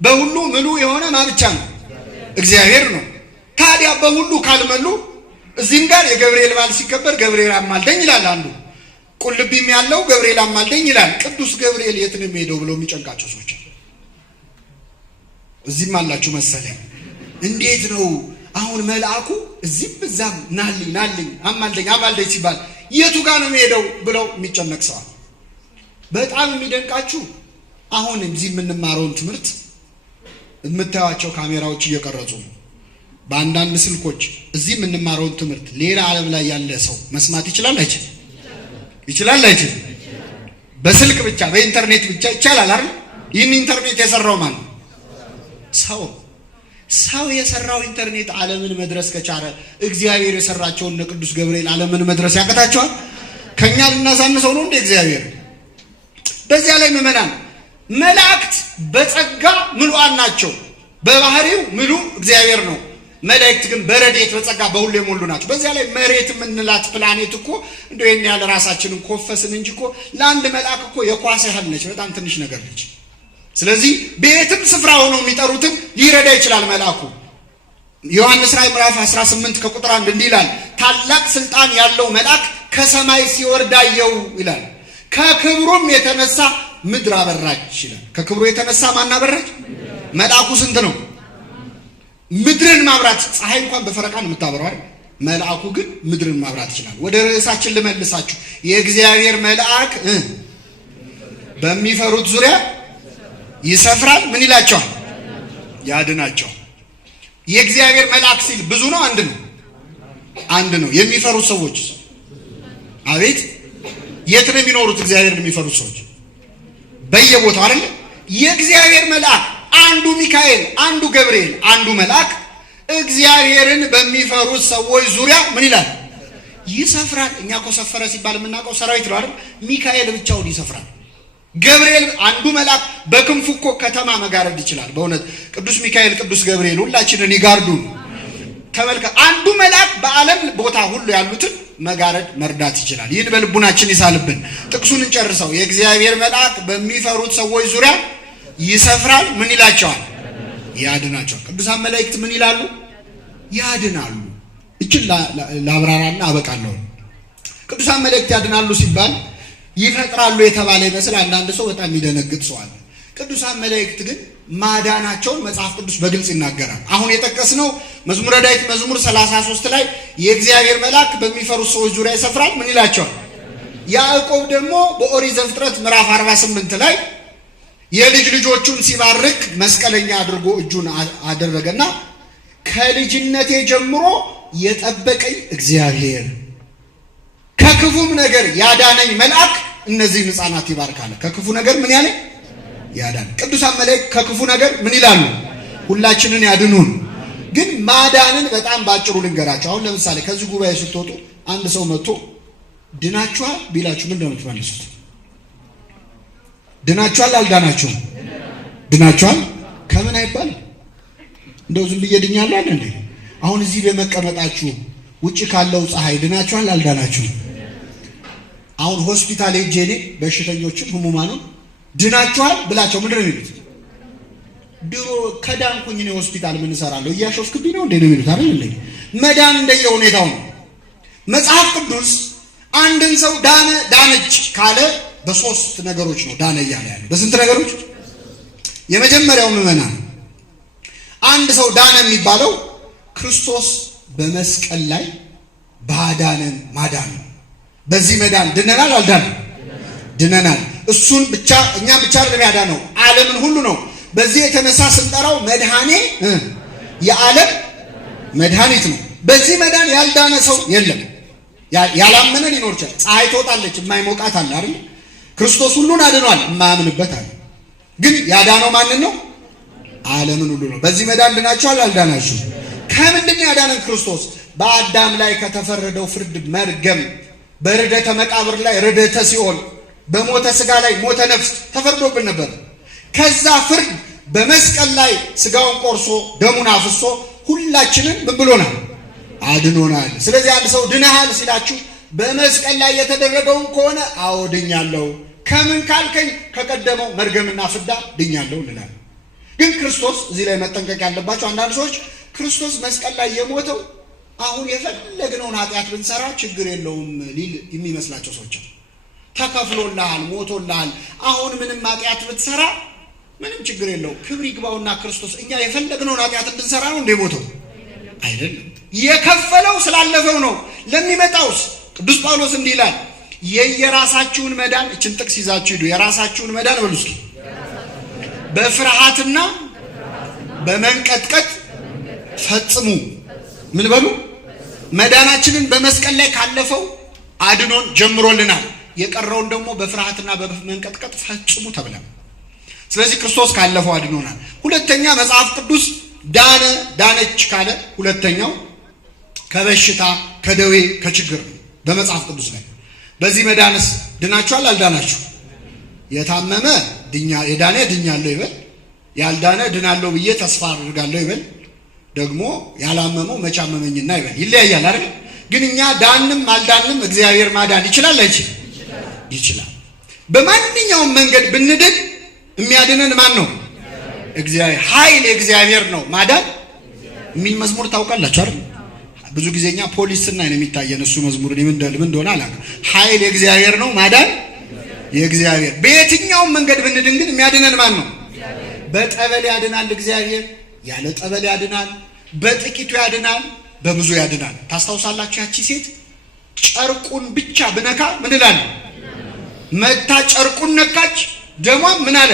በሁሉ ምሉ የሆነ ማብቻ ነው እግዚአብሔር ነው። ታዲያ በሁሉ ካልመሉ እዚህም ጋር የገብርኤል በዓል ሲከበር ገብርኤል አማልደኝ ይላል አንዱ፣ ቁልቢም ያለው ገብርኤል አማልደኝ ይላል። ቅዱስ ገብርኤል የት ነው የሚሄደው ብለው የሚጨንቃቸው ሰዎች እዚህም አላችሁ መሰለኝ። እንዴት ነው አሁን መልአኩ እዚህም እዛም ናልኝ አማልደኝ ሲባል የቱ ጋር ነው የሚሄደው ብለው የሚጨነቅ ሰው። በጣም የሚደንቃችሁ አሁን እዚህ የምንማረውን ትምህርት የምታዩቸው ካሜራዎች እየቀረጹ ነው። በአንዳንድ ስልኮች እዚህ የምንማረውን ትምህርት ሌላ ዓለም ላይ ያለ ሰው መስማት ይችላል አይችልም? ይችላል አይችልም? በስልክ ብቻ በኢንተርኔት ብቻ ይቻላል አይደል? ይህን ኢንተርኔት የሰራው ማን ነው? ሰው የሰራው ኢንተርኔት ዓለምን መድረስ ከቻለ እግዚአብሔር የሰራቸውን እነ ቅዱስ ገብርኤል ዓለምን መድረስ ያቀታቸዋል? ከኛ ልናሳንሰው ነው እንደ እግዚአብሔር? በዚያ ላይ ምዕመናን መላእክት በጸጋ ምሉዓን ናቸው። በባህሪው ምሉ እግዚአብሔር ነው። መላእክት ግን በረድኤት በጸጋ በሁሉ የሞሉ ናቸው። በዚያ ላይ መሬት የምንላት ፕላኔት እኮ እንደው የኛ ያለ ራሳችንን ኮፈስን እንጂ እኮ ለአንድ መልአክ እኮ የኳስ ያህል ነች። በጣም ትንሽ ነገር ነች። ስለዚህ በየትም ስፍራ ሆነው የሚጠሩትን ሊረዳ ይችላል መልአኩ። ዮሐንስ ራዕይ ምዕራፍ 18 ከቁጥር 1 እንዲህ ይላል፣ ታላቅ ስልጣን ያለው መልአክ ከሰማይ ሲወርድ አየሁ ይላል። ከክብሩም የተነሳ ምድር አበራች ይላል። ከክብሩ የተነሳ ማን አበራች? መልአኩ ስንት ነው? ምድርን ማብራት። ፀሐይ እንኳን በፈረቃን የምታበራው አይደል? መልአኩ ግን ምድርን ማብራት ይችላል። ወደ ርዕሳችን ልመልሳችሁ። የእግዚአብሔር መልአክ በሚፈሩት ዙሪያ ይሰፍራል። ምን ይላቸዋል? ያድናቸዋል። የእግዚአብሔር መልአክ ሲል ብዙ ነው አንድ ነው? አንድ ነው። የሚፈሩት ሰዎች አቤት የት ነው የሚኖሩት? እግዚአብሔርን የሚፈሩት ሰዎች በየቦታው አይደል? የእግዚአብሔር መልአክ አንዱ ሚካኤል፣ አንዱ ገብርኤል፣ አንዱ መልአክ እግዚአብሔርን በሚፈሩት ሰዎች ዙሪያ ምን ይላል? ይሰፍራል። እኛ እኮ ሰፈረ ሲባል የምናውቀው ሰራዊት ነው አይደል? ሚካኤል ብቻውን ይሰፍራል። ገብርኤል አንዱ መልአክ በክንፉ እኮ ከተማ መጋረድ ይችላል። በእውነት ቅዱስ ሚካኤል ቅዱስ ገብርኤል ሁላችንን ይጋርዱን። ተመልከት፣ አንዱ መልአክ በዓለም ቦታ ሁሉ ያሉትን መጋረድ መርዳት ይችላል። ይህን በልቡናችን ይሳልብን። ጥቅሱን እንጨርሰው። የእግዚአብሔር መልአክ በሚፈሩት ሰዎች ዙሪያ ይሰፍራል። ምን ይላቸዋል? ያድናቸዋል። ቅዱሳን መላእክት ምን ይላሉ? ያድናሉ። እችን ላብራራና አበቃለሁ። ቅዱሳን መላእክት ያድናሉ ሲባል ይፈጥራሉ የተባለ ይመስል አንዳንድ ሰው በጣም የሚደነግጥ ሰው አለ። ቅዱሳን መላእክት ግን ማዳናቸውን መጽሐፍ ቅዱስ በግልጽ ይናገራል። አሁን የጠቀስነው መዝሙረ ዳዊት መዝሙር 33 ላይ የእግዚአብሔር መልአክ በሚፈሩት ሰዎች ዙሪያ ይሰፍራል። ምን ይላቸዋል? ያዕቆብ ደግሞ በኦሪት ዘፍጥረት ምዕራፍ 48 ላይ የልጅ ልጆቹን ሲባርክ መስቀለኛ አድርጎ እጁን አደረገና ከልጅነቴ ጀምሮ የጠበቀኝ እግዚአብሔር ከክፉም ነገር ያዳነኝ መልአክ እነዚህን ሕፃናት ይባርካል። ከክፉ ነገር ምን ያለ ያዳን። ቅዱሳን መላእክት ከክፉ ነገር ምን ይላሉ? ሁላችንን ያድኑን። ግን ማዳንን በጣም ባጭሩ ልንገራቸው። አሁን ለምሳሌ ከዚህ ጉባኤ ስትወጡ አንድ ሰው መጥቶ ድናችኋል ቢላችሁ ምን እንደምትመልሱት? ድናችኋል አልዳናችሁም? ድናችኋል ከምን አይባልም። እንደው ዝም ብዬ ድኛለሁ አይደል እንዴ? አሁን እዚህ በመቀመጣችሁ ውጪ ካለው ፀሐይ ድናችኋል አልዳናችሁም? አሁን ሆስፒታል ሄጄ እኔ በሽተኞችም ህሙማንም ድናችኋል ብላቸው ምንድን ነው የሚሉት? ድሮ ከዳንኩኝ እኔ ሆስፒታል ምን እሰራለሁ እያሾፍክብኝ ነው እንዴ ነው የሚሉት አይደል እንዴ? መዳን እንደየሁኔታው ነው። መጽሐፍ ቅዱስ አንድን ሰው ዳነች ካለ በሶስት ነገሮች ነው ዳነ እያለ ያለ። በስንት ነገሮች? የመጀመሪያው ምዕመናን አንድ ሰው ዳነ የሚባለው ክርስቶስ በመስቀል ላይ ባዳነን ማዳን ነው። በዚህ መዳን ድነናል አልዳንም? ድነናል። እሱን ብቻ እኛም ብቻ አይደለም ያዳነው ዓለምን ሁሉ ነው። በዚህ የተነሳ ስንጠራው መድኃኔ የዓለም መድኃኒት ነው። በዚህ መዳን ያልዳነ ሰው የለም። ያላመነ ሊኖር ይችላል። ፀሐይ ትወጣለች የማይሞቃት አለ አይደል? ክርስቶስ ሁሉን አድኗል የማያምንበት አለ። ግን ያዳነው ማንን ነው? ዓለምን ሁሉ ነው። በዚህ መዳን ድናችኋል አልዳናችሁም? ከምንድን ያዳነን ክርስቶስ? በአዳም ላይ ከተፈረደው ፍርድ መርገም፣ በርደተ መቃብር ላይ ርደተ ሲኦል፣ በሞተ ስጋ ላይ ሞተ ነፍስ ተፈርዶብን ነበር። ከዛ ፍርድ በመስቀል ላይ ስጋውን ቆርሶ ደሙን አፍሶ ሁላችንን ምን ብሎናል? አድኖናል። ስለዚህ አንድ ሰው ድነሃል ሲላችሁ በመስቀል ላይ የተደረገውን ከሆነ አዎ ድኛለሁ፣ ከምን ካልከኝ ከቀደመው መርገምና ፍዳ ድኛለሁ እንላለን። ግን ክርስቶስ እዚህ ላይ መጠንቀቅ ያለባቸው አንዳንድ ሰዎች ክርስቶስ መስቀል ላይ የሞተው አሁን የፈለግነውን ኃጢአት ብንሰራ ችግር የለውም ሊል የሚመስላቸው ሰዎች ተከፍሎልሃል፣ ሞቶልሃል። አሁን ምንም ኃጢአት ብትሰራ ምንም ችግር የለው። ክብር ይግባውና ክርስቶስ እኛ የፈለግነውን ኃጢአት እንድንሰራ ነው እንደ ሞተው አይደለም። የከፈለው ስላለፈው ነው። ለሚመጣውስ ቅዱስ ጳውሎስ እንዲህ ይላል፣ የየራሳችሁን መዳን እችን ጥቅስ ይዛችሁ ሂዱ። የራሳችሁን መዳን በሉ እስኪ በፍርሃትና በመንቀጥቀጥ ፈጽሙ። ምን በሉ? መዳናችንን በመስቀል ላይ ካለፈው አድኖን ጀምሮልናል። የቀረውን ደግሞ በፍርሃትና በመንቀጥቀጥ ፈጽሙ ተብለን። ስለዚህ ክርስቶስ ካለፈው አድኖናል። ሁለተኛ መጽሐፍ ቅዱስ ዳነ ዳነች ካለ ሁለተኛው ከበሽታ ከደዌ ከችግር በመጽሐፍ ቅዱስ ላይ በዚህ መዳንስ ድናችኋል አልዳናችሁ? የታመመ የዳነ ድኛለሁ ይበል፣ ያልዳነ ድናለሁ ብዬ ተስፋ አድርጋለሁ ይበል፣ ደግሞ ያላመመው መቻመመኝና ይበል። ይለያያል አይደል? ግን እኛ ዳንም አልዳንም እግዚአብሔር ማዳን ይችላል አይችል? ይችላል። በማንኛውም መንገድ ብንድን የሚያድነን ማን ነው? እግዚአብሔር። ኃይል የእግዚአብሔር ነው ማዳን የሚል መዝሙር ታውቃላችሁ አይደል? ብዙ ጊዜኛ ፖሊስ ስናይ ነው የሚታየን እሱ መዝሙር ምን እንደሆነ አላውቅም። ኃይል የእግዚአብሔር ነው ማዳን የእግዚአብሔር። በየትኛውም መንገድ ብንድን ግን የሚያድነን ማን ነው? በጠበል ያድናል እግዚአብሔር፣ ያለ ጠበል ያድናል፣ በጥቂቱ ያድናል፣ በብዙ ያድናል። ታስታውሳላችሁ ያቺ ሴት ጨርቁን ብቻ ብነካ ምን ይላል? መታ ጨርቁን ነካች፣ ደሟም ምን አለ?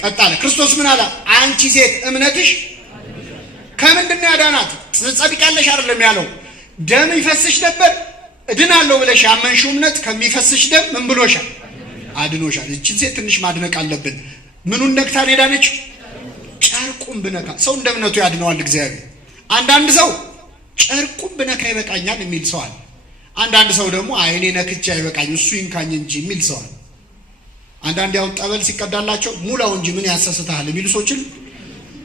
ቀጣለ። ክርስቶስ ምን አለ? አንቺ ሴት እምነትሽ ከምንድን ያዳናት? ትጸድቂያለሽ አይደለም ያለው? ደም ይፈስሽ ነበር እድናለሁ ብለሽ ያመንሽው እምነት ከሚፈስሽ ደም ምን ብሎሻል? አድኖሻል። እቺን ሴት ትንሽ ማድነቅ አለብን። ምኑን ነክታ ሄዳነች? ጨርቁን ብነካ። ሰው እንደ እምነቱ ያድነዋል እግዚአብሔር። አንዳንድ ሰው ጨርቁን ብነካ ይበቃኛል የሚል ሰው አለ። አንዳንድ ሰው ደግሞ አይኔ ነክቼ አይበቃኝ እሱ ይንካኝ እንጂ የሚል ሰው አለ። አንዳንድ ያው ጠበል ሲቀዳላቸው ሙላው እንጂ ምን ያሰስተሃል የሚሉ ሰዎችን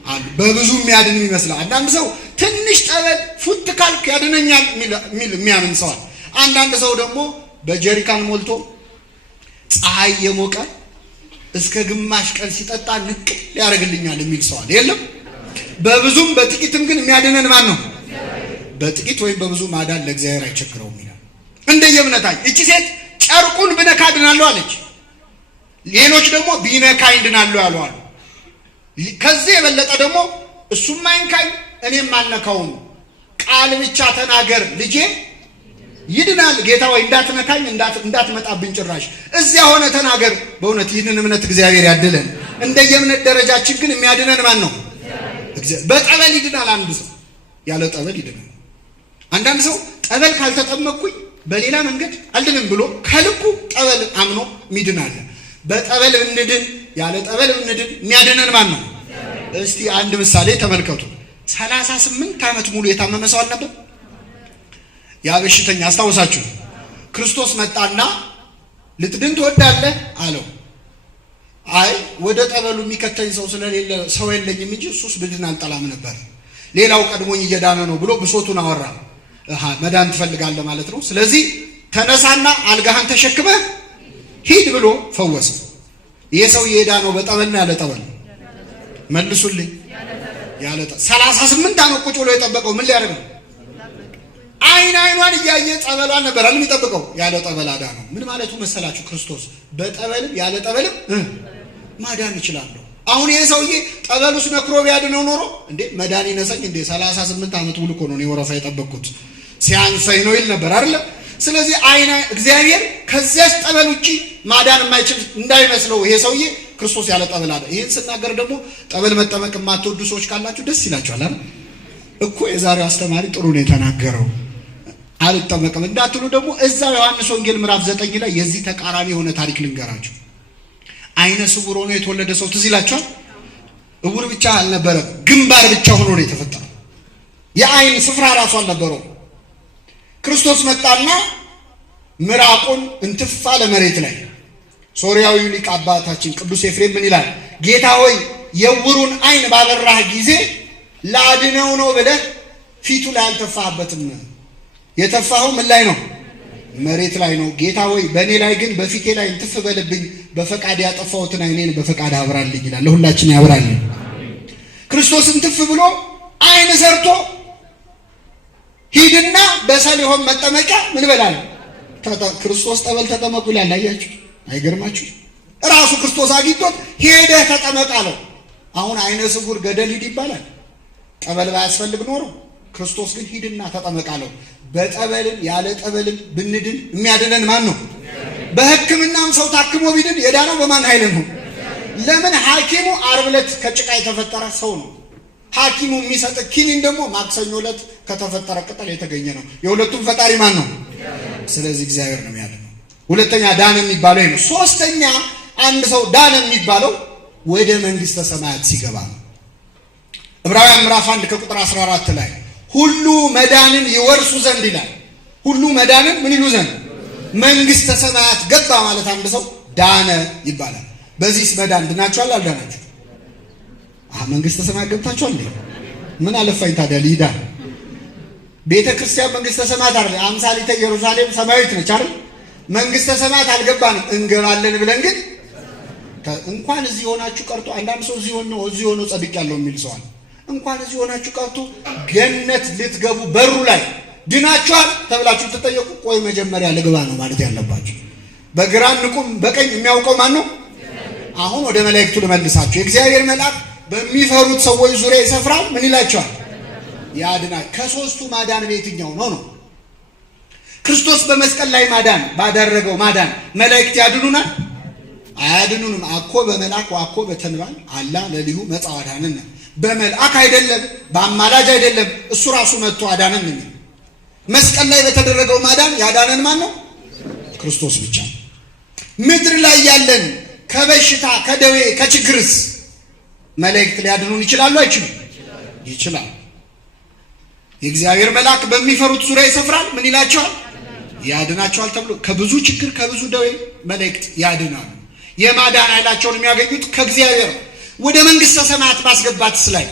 አሉ። በብዙ የሚያድን ይመስላል። አንዳንድ ሰው ትንሽ ጠበል ፉት ካልክ ያድነኛል የሚያምን ሰው አለ። አንዳንድ ሰው ደግሞ በጀሪካን ሞልቶ ፀሐይ የሞቀ እስከ ግማሽ ቀን ሲጠጣ ንቅል ያደርግልኛል የሚል ሰው አለ። የለም በብዙም በጥቂትም ግን የሚያድነን ማን ነው? በጥቂት ወይም በብዙ ማዳን ለእግዚአብሔር አይቸግረውም ይላል። እንደየእምነታችን እቺ ሴት ጨርቁን ብነካ ድናለሁ አለች። ሌሎች ደግሞ ቢነካኝ ድናለሁ ያሉ አሉ። ከዚህ የበለጠ ደግሞ እሱም አይንካኝ እኔም አልነካውም፣ ቃል ብቻ ተናገር ልጄ ይድናል፣ ጌታ ወይ እንዳትነካኝ እንዳትመጣብኝ ጭራሽ እዚያ ሆነ ተናገር። በእውነት ይህንን እምነት እግዚአብሔር ያድለን። እንደየእምነት ደረጃችን ግን የሚያድነን ማን ነው? በጠበል ይድናል አንድ ሰው፣ ያለ ጠበል ይድናል። አንዳንድ ሰው ጠበል ካልተጠመቅኩኝ በሌላ መንገድ አልድንም ብሎ ከልቡ ጠበል አምኖ ሚድናል። በጠበል ብንድን ያለ ጠበል ብንድን የሚያድነን ማን ነው? እስቲ አንድ ምሳሌ ተመልከቱ። 38 ዓመት ሙሉ የታመመ ሰው አልነበር? ያ በሽተኛ አስታውሳችሁ፣ ክርስቶስ መጣና ልትድን ትወዳለህ አለው። አይ ወደ ጠበሉ የሚከተኝ ሰው ስለሌለ ሰው የለኝም እንጂ እሱስ ብድን አልጠላም ነበር፣ ሌላው ቀድሞኝ እየዳነ ነው ብሎ ብሶቱን አወራ። መዳን ትፈልጋለህ ማለት ነው፣ ስለዚህ ተነሳና አልጋህን ተሸክመህ ሂድ ብሎ ፈወሰ። ይህ ሰው የዳነው በጠበል ነው ያለ ጠበል? መልሱልኝ። ያለ ጠበል። 38 ዓመት ቁጭ ብሎ የጠበቀው ምን ሊያደርግ ነው? አይኗን እያየ ጠበሏን ነበር አይደል የሚጠብቀው? ያለ ጠበል አዳነው። ምን ማለቱ መሰላችሁ? ክርስቶስ በጠበልም ያለ ጠበልም ማዳን ይችላል። አሁን ይሄ ሰውዬ ጠበሉስ ነክሮ ቢያድነው ኖሮ እንዴ መዳን ይነሰኝ እንዴ 38 ዓመት ሙሉ እኮ ነው ወረፋ የጠበቅኩት ሲያንሰኝ ነው ይል ነበር አይደል? ስለዚህ እግዚአብሔር ከዚያች ጠበል ውጪ ማዳን የማይችል እንዳይመስለው ይሄ ሰውዬ ክርስቶስ ያለ ጠበል አዳነ። ይሄን ስናገር ደግሞ ጠበል መጠመቅ የማትወዱ ሰዎች ካላችሁ ደስ ይላችኋል አይደል? እኮ የዛሬው አስተማሪ ጥሩ ነው የተናገረው አልጠመቅም እንዳትሉ ደግሞ እዛው ዮሐንስ ወንጌል ምዕራፍ 9 ላይ የዚህ ተቃራኒ የሆነ ታሪክ ልንገራችሁ። አይነ ስውር ሆኖ የተወለደ ሰው ትዝ ይላችኋል? እውር ብቻ አልነበረም፣ ግንባር ብቻ ሆኖ ነው የተፈጠረው። የአይን ስፍራ ራሱ አልነበረው። ክርስቶስ መጣና ምራቁን እንትፍ አለ መሬት ላይ። ሶርያዊው ሊቅ አባታችን ቅዱስ ኤፍሬም ምን ይላል? ጌታ ሆይ የውሩን አይን ባበራህ ጊዜ ላድነው ነው ብለህ ፊቱ ላይ አልተፋህበትም። የተፋኸው ምን ላይ ነው? መሬት ላይ ነው። ጌታ ሆይ በእኔ ላይ ግን በፊቴ ላይ እንትፍ በልብኝ፣ በፈቃድ ያጠፋሁትን አይኔን በፈቃድ አብራልኝ ይላል። ለሁላችን ያብራልኝ። ክርስቶስ እንትፍ ብሎ አይን ሰርቶ ሂድና በሰሊሆም መጠመቂያ ምን በላል ክርስቶስ ጠበል ተጠመቁ ይላል። አያችሁ? አይገርማችሁ? ራሱ ክርስቶስ አግኝቶት ሄደህ ተጠመቅ አለው። አሁን አይነ ስውር ገደል ሂድ ይባላል? ጠበል ባያስፈልግ ኖሮ ክርስቶስ ግን ሂድና ተጠመቅ አለው። በጠበልም ያለ ጠበልም ብንድን የሚያድነን ማን ነው? በሕክምናም ሰው ታክሞ ቢድን የዳነው በማን ኃይል ነው? ለምን? ሐኪሙ ዓርብ ዕለት ከጭቃ የተፈጠረ ሰው ነው። ሐኪሙ የሚሰጥ ኪኒን ደግሞ ማክሰኞ ዕለት ከተፈጠረ ቅጠል የተገኘ ነው። የሁለቱም ፈጣሪ ማን ነው? ስለዚህ እግዚአብሔር ነው የሚያድነው። ሁለተኛ ዳነ የሚባለው ይሄ ነው። ሶስተኛ አንድ ሰው ዳነ የሚባለው ወደ መንግስተ ሰማያት ሲገባ ነው። ዕብራውያን ምዕራፍ 1 ከቁጥር 14 ላይ ሁሉ መዳንን ይወርሱ ዘንድ ይላል። ሁሉ መዳንን ምን ይሉ ዘንድ? መንግስተ ሰማያት ገባ ማለት አንድ ሰው ዳነ ይባላል። በዚህስ መዳን ድናችኋል አልዳናችሁ? መንግስተ ሰማያት ገብታችኋል እንዴ? ምን አለፋኝ ታዲያ ሊዳ ቤተ ክርስቲያን መንግስተ ሰማያት አይደል? አምሳሊተ ኢየሩሳሌም ሰማያዊት ነች አይደል? መንግስተ ሰማያት አልገባንም። እንገባለን ብለን ግን እንኳን እዚህ ሆናችሁ ቀርቶ አንዳንድ ሰው እዚህ ሆኖ ጸድቅ ያለው የሚል ሰዋል። እንኳን እዚህ ሆናችሁ ቀርቶ ገነት ልትገቡ በሩ ላይ ድናችኋል ተብላችሁ ተጠየቁ። ቆይ መጀመሪያ ልግባ ነው ማለት ያለባችሁ። በግራ ንቁም በቀኝ የሚያውቀው ማን ነው? አሁን ወደ መላእክቱ ልመልሳችሁ። የእግዚአብሔር መልአክ በሚፈሩት ሰዎች ዙሪያ ይሰፍራል። ምን ይላቸዋል? ያድናል። ከሶስቱ ማዳን በየትኛው ነው? ክርስቶስ በመስቀል ላይ ማዳን ባደረገው ማዳን መላእክት ያድኑናል? አያድኑንም። አኮ በመልአክ ዋኮ በተንባል አላ ለሊሁ መጽአ አዳነን። በመልአክ አይደለም፣ በአማላጅ አይደለም፣ እሱ ራሱ መጥቶ አዳነን ነው። መስቀል ላይ በተደረገው ማዳን ያዳነን ማን ነው? ክርስቶስ ብቻ። ምድር ላይ ያለን ከበሽታ ከደዌ ከችግርስ መላእክት ሊያድኑን ይችላሉ አይችሉም? ይችላል። የእግዚአብሔር መልአክ በሚፈሩት ዙሪያ ይሰፍራል። ምን ይላቸዋል? ያድናቸዋል ተብሎ ከብዙ ችግር ከብዙ ደዌ መላእክት ያድናሉ። የማዳን ኃይላቸውን የሚያገኙት ከእግዚአብሔር ወደ መንግስተ ሰማያት ማስገባትስ ላይ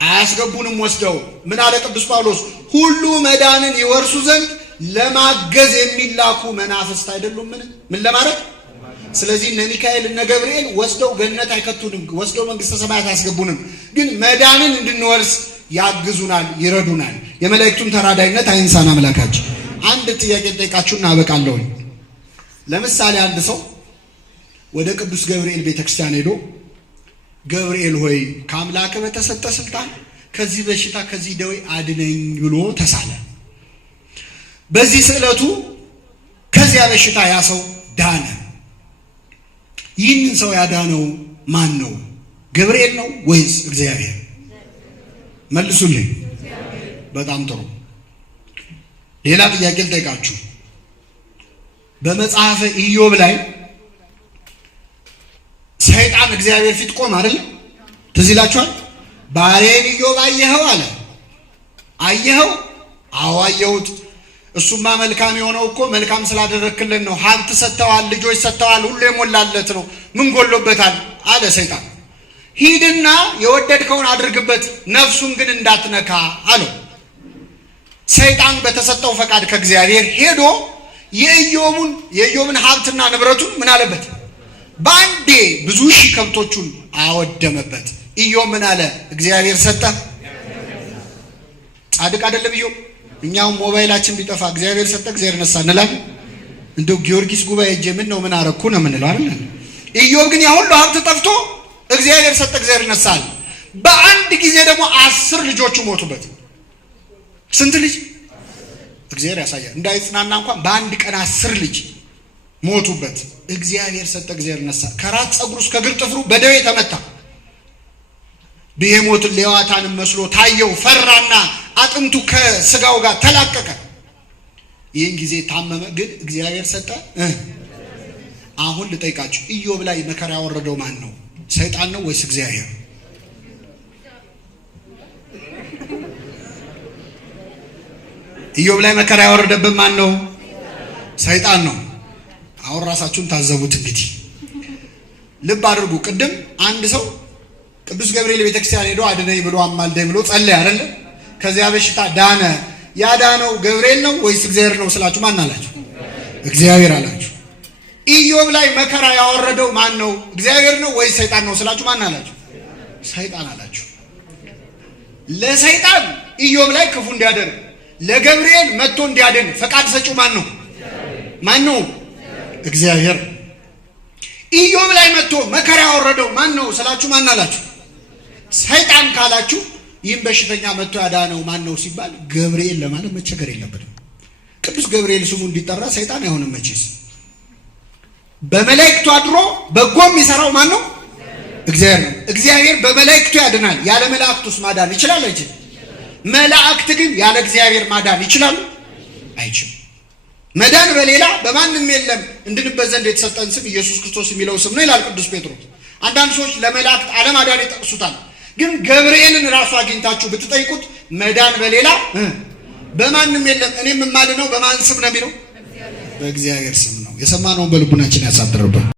አያስገቡንም። ወስደው ምን አለ ቅዱስ ጳውሎስ? ሁሉ መዳንን ይወርሱ ዘንድ ለማገዝ የሚላኩ መናፍስት አይደሉም? ምን ለማድረግ? ስለዚህ እነ ሚካኤል እነ ገብርኤል ወስደው ገነት አይከቱንም፣ ወስደው መንግስተ ሰማያት አያስገቡንም። ግን መዳንን እንድንወርስ ያግዙናል፣ ይረዱናል። የመላእክቱን ተራዳይነት አይንሳን አምላካችን። አንድ ጥያቄ ጠይቃችሁና አበቃለሁ። ለምሳሌ አንድ ሰው ወደ ቅዱስ ገብርኤል ቤተክርስቲያን ሄዶ ገብርኤል ሆይ ከአምላክ በተሰጠ ስልጣን ከዚህ በሽታ ከዚህ ደዌ አድነኝ ብሎ ተሳለ። በዚህ ስዕለቱ ከዚያ በሽታ ያ ሰው ዳነ። ይህንን ሰው ያዳነው ማን ነው? ገብርኤል ነው ወይስ እግዚአብሔር? መልሱልኝ። በጣም ጥሩ። ሌላ ጥያቄ ልጠይቃችሁ። በመጽሐፈ ኢዮብ ላይ ሰይጣን እግዚአብሔር ፊት ቆም አይደል? ትዝ ይላችኋል። ባሪያዬን ኢዮብ አየኸው አለ። አየኸው? አዎ አየሁት። እሱማ መልካም የሆነው እኮ መልካም ስላደረክልን ነው። ሀብት ሰጥተዋል፣ ልጆች ሰጥተዋል፣ ሁሉ የሞላለት ነው። ምን ጎሎበታል አለ ሰይጣን። ሂድና የወደድከውን አድርግበት፣ ነፍሱን ግን እንዳትነካ አለው። ሰይጣን በተሰጠው ፈቃድ ከእግዚአብሔር ሄዶ የኢዮብን ሀብትና ንብረቱን ምን አለበት? በአንዴ ብዙ ሺህ ከብቶቹን አወደመበት። ኢዮብ ምን አለ? እግዚአብሔር ሰጠ። ጻድቅ አይደለም ኢዮብ? እኛው ሞባይላችን ቢጠፋ እግዚአብሔር ሰጠ እግዚአብሔር ነሳ እንላለን። እንደው ጊዮርጊስ ጉባኤ ሄጄ ምን ነው ምን አረኩ ነው የምንለው አይደል? ኢዮብ ግን ያ ሁሉ ሀብት ጠፍቶ እግዚአብሔር ሰጠ እግዚአብሔር ነሳል። በአንድ ጊዜ ደግሞ 10 ልጆቹ ሞቱበት። ስንት ልጅ? እግዚአብሔር ያሳያል። እንዳይጽናና እንኳን በአንድ ቀን 10 ልጅ ሞቱበት። እግዚአብሔር ሰጠ እግዚአብሔር ነሳ። ከራስ ፀጉሩ እስከ እግር ጥፍሩ በደዌ ተመታ። ብሄሞትን ሌዋታንን መስሎ ታየው፣ ፈራና አጥንቱ ከስጋው ጋር ተላቀቀ። ይህን ጊዜ ታመመ። ግን እግዚአብሔር ሰጠ። አሁን ልጠይቃችሁ፣ ኢዮብ ላይ መከራ ያወረደው ማን ነው? ሰይጣን ነው ወይስ እግዚአብሔር? ኢዮብ ላይ መከራ ያወረደበት ማን ነው? ሰይጣን ነው። አሁን ራሳችሁን ታዘቡት። እንግዲህ ልብ አድርጉ። ቅድም አንድ ሰው ቅዱስ ገብርኤል ቤተክርስቲያን ሄዶ አድነኝ ብሎ አማልደኝ ብሎ ጸለየ አይደለ? ከዚያ በሽታ ዳነ። ያዳነው ገብርኤል ነው ወይስ እግዚአብሔር ነው ስላችሁ ማን አላችሁ? እግዚአብሔር አላችሁ። ኢዮብ ላይ መከራ ያወረደው ማን ነው? እግዚአብሔር ነው ወይስ ሰይጣን ነው ስላችሁ ማን አላችሁ? ሰይጣን አላችሁ። ለሰይጣን ኢዮብ ላይ ክፉ እንዲያደርግ ለገብርኤል መጥቶ እንዲያድን ፈቃድ ሰጪው ማን ነው? ማን ነው? እግዚአብሔር። ኢዮብ ላይ መጥቶ መከራ ያወረደው ማን ነው ስላችሁ ማን አላችሁ? ሰይጣን ካላችሁ ይህም በሽተኛ መጥቶ ያዳነው ማን ነው ሲባል ገብርኤል ለማለት መቸገር የለበትም። ቅዱስ ገብርኤል ስሙ እንዲጠራ ሰይጣን አይሆንም መቼስ። በመላእክቱ አድሮ በጎ የሚሰራው ማን ነው? እግዚአብሔር ነው። እግዚአብሔር በመላእክቱ ያድናል። ያለ መላእክቱስ ማዳን ይችላል አይችልም? መላእክት ግን ያለ እግዚአብሔር ማዳን ይችላሉ? አይችልም። መዳን በሌላ በማንም የለም እንድንበት ዘንድ የተሰጠን ስም ኢየሱስ ክርስቶስ የሚለው ስም ነው ይላል ቅዱስ ጴጥሮስ። አንዳንድ ሰዎች ለመላእክት አለማዳን ይጠቅሱታል። ግን ገብርኤልን ራሱ አግኝታችሁ ብትጠይቁት መዳን በሌላ በማንም የለም፣ እኔም የማድነው በማን ስም ነው የሚለው? በእግዚአብሔር ስም ነው። የሰማነውን በልቡናችን ያሳድርብን።